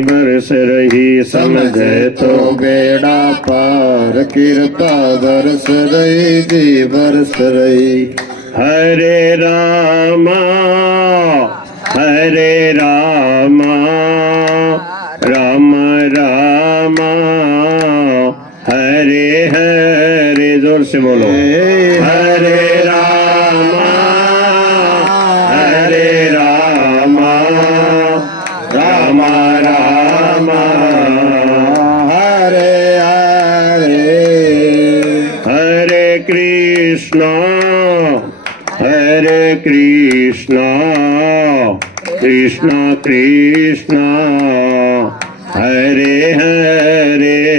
बरस रही समझे तो बेड़ा पार, कृपा बरस रही जी बरस रही। हरे रामा राम राम हरे हरे, जोर से बोलो। हरे राम राम राम हरे हरे। हरे कृष्णा कृष्णा कृष्णा हरे हरे,